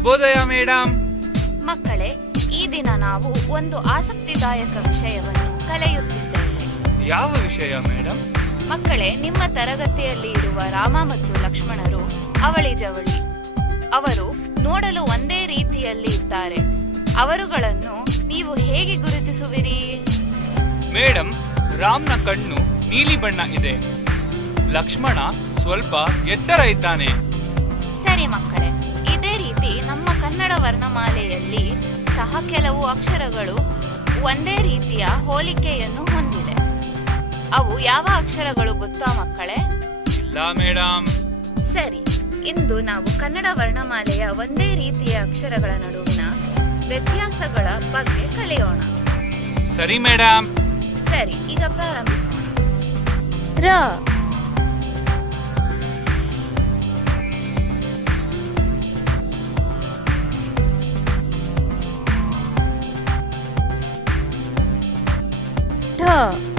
ಶುಭೋದಯ ಮೇಡಮ್ ಮಕ್ಕಳೇ ಈ ದಿನ ನಾವು ಒಂದು ಆಸಕ್ತಿದಾಯಕ ವಿಷಯವನ್ನು ಕಲಿಯುತ್ತಿದ್ದೇವೆ. ಯಾವ ವಿಷಯ ಮೇಡಮ್ ಮಕ್ಕಳೇ ನಿಮ್ಮ ತರಗತಿಯಲ್ಲಿ ಇರುವ ರಾಮ ಮತ್ತು ಲಕ್ಷ್ಮಣರು ಅವಳಿ ಜವಳಿ. ಅವರು ನೋಡಲು ಒಂದೇ ರೀತಿಯಲ್ಲಿ ಇದ್ದಾರೆ. ಅವರುಗಳನ್ನು ನೀವು ಹೇಗೆ ಗುರುತಿಸುವಿರಿ? ಮೇಡಮ್ ರಾಮ್ನ ಕಣ್ಣು ನೀಲಿ ಬಣ್ಣ ಇದೆ. ಲಕ್ಷ್ಮಣ ಸ್ವಲ್ಪ ಎತ್ತರ ಇದ್ದಾನೆ. ಸರಿ ಮಕ್ಕಳೇ ವರ್ಣಮಾಲೆಯಲ್ಲಿ ಸಹ ಕೆಲವು ಅಕ್ಷರಗಳು ಒಂದೇ ರೀತಿಯ ಹೋಲಿಕೆಯನ್ನು ಹೊಂದಿದೆ. ಅವು ಯಾವ ಅಕ್ಷರಗಳು ಗೊತ್ತಾ ಮಕ್ಕಳೇ? ಇಲ್ಲ ಮೇಡಮ್ ಸರಿ ಇಂದು ನಾವು ಕನ್ನಡ ವರ್ಣಮಾಲೆಯ ಒಂದೇ ರೀತಿಯ ಅಕ್ಷರಗಳ ನಡುವಿನ ವ್ಯತ್ಯಾಸಗಳ ಬಗ್ಗೆ ಕಲಿಯೋಣ. ಸರಿ ಮೇಡಮ್ ಸರಿ ಈಗ ಪ್ರಾರಂಭಿಸೋಣ. ರ. 아